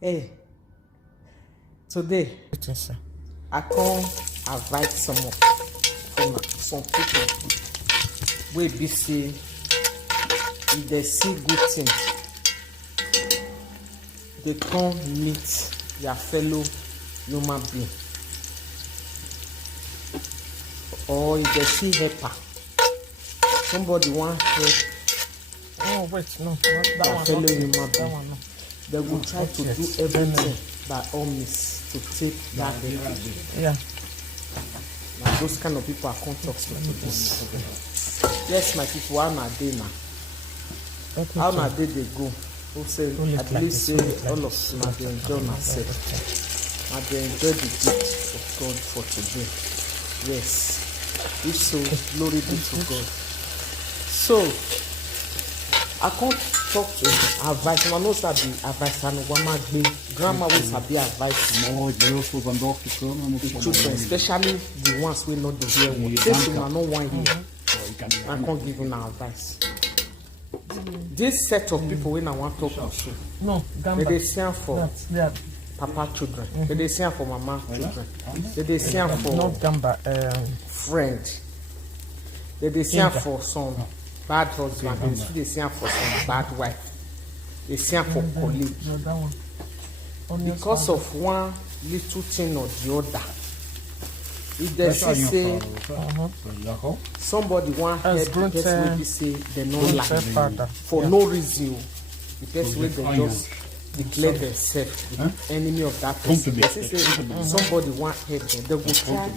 Hey, today I come invite some people wey be say if they see good thing, they come meet their fellow human being, or if they see helper, somebody want help. Oh wait, no, their fellow human being. No. They will try to do everything by all means to take that help away. Yeah. Now those kind of people are come talk to today. Yes, my people, how na dey now? How na dey they go? Who say at least say all of una dey enjoy myself. I dey enjoy the gift of God for today. Yes. If so, glory be to God. So I can't talk to advice. I know sabi advice and grandma will sabi advice. The children, especially the ones we know the hear word. Since you are not one here, I can't give you no advice. This set of people when I want to talk to, no, they stand for papa children, they stand for mama children, they stand for not gamba, friend, they stand for some bad husband, they stand for some bad wife, they stand for colleague. No, that one. Because of one little thing or the other, if they say somebody want help the person wey be say they no like for no reason, the person wey they just declare themselves the enemy of that person, they say somebody want help them, they go try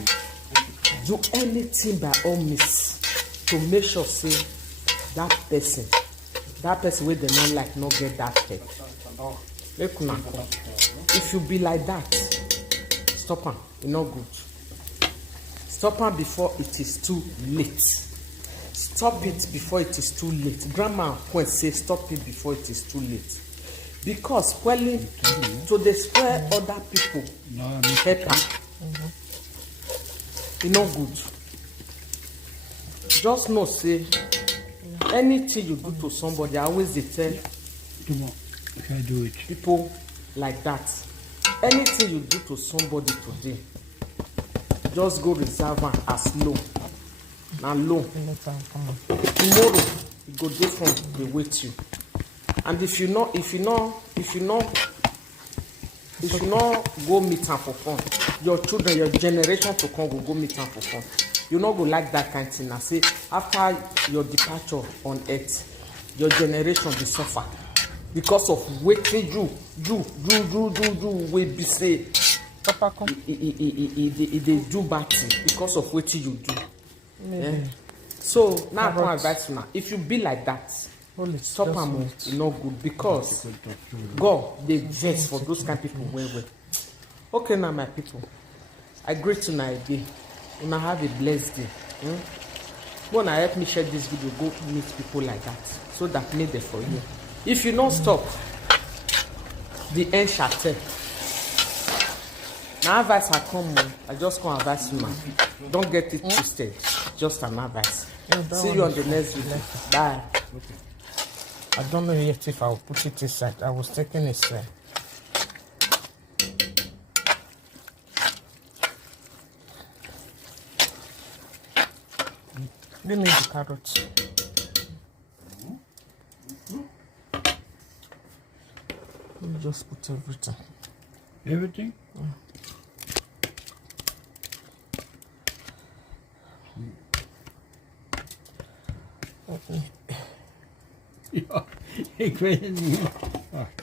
do anything by all means to make sure say that person wey they no like no get that help. Make una come. If you be like that, stop am. E no good. Stop am before it is too late. Stop it before it is too late. Grandma point say stop it before it is too late. Because quelling to dey spoil other people help am. E no good. Just know say anything you do to somebody, I always dey tell people like that. Anything you do to somebody today, just go reserve am as loan. Na loan. Tomorrow e go different dey wait you. And if you no go meet am for fun, your children, your generation to come go meet am for fun. You no go like that kind of thing. I say after your departure on earth, your generation dey suffer because of wetin you wey be say Papa come. e dey do bad thing because of wetin you do. So now I come advise you now. If you be like that, stop am. E no good because God dey vex for those kind of people well. Okay now my people, I greet una again. Una have a blessed day. Wanna help me share this video, go meet people like that so that made it for you. If you don't stop, the end shall tell. Now advice I come on, I just come advise you now. Don't get it twisted. Just an advice. See you on the next video. Bye. I don't know yet if I will put it inside. I was taking it there. Give me the carrots. Let me just put everything. Everything? Okay. Ja, ik weet het niet. Wacht.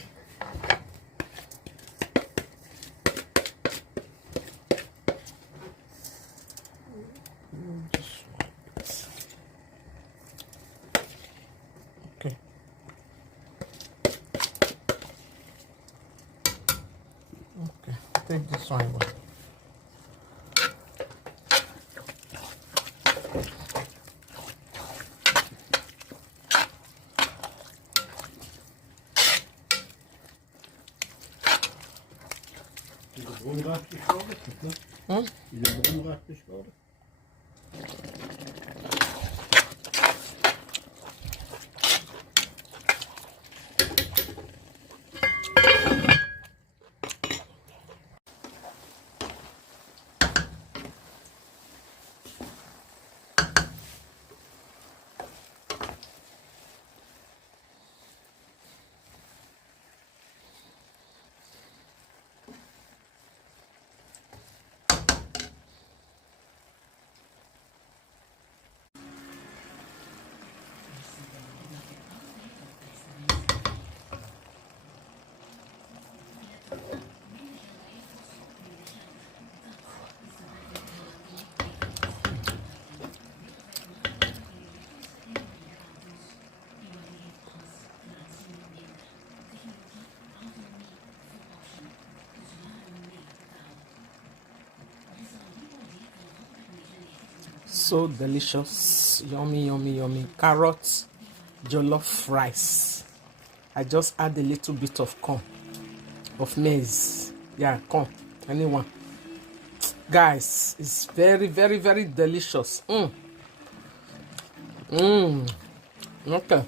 Okay. Okay, take this one. Is het onraad geschoren? Is het onraad geschoren? So delicious. Yummy, yummy, yummy. Carrots, jollof rice. I just add a little bit of corn, of maize. Yeah, corn. Anyone. Guys, it's very, very, very delicious. Okay.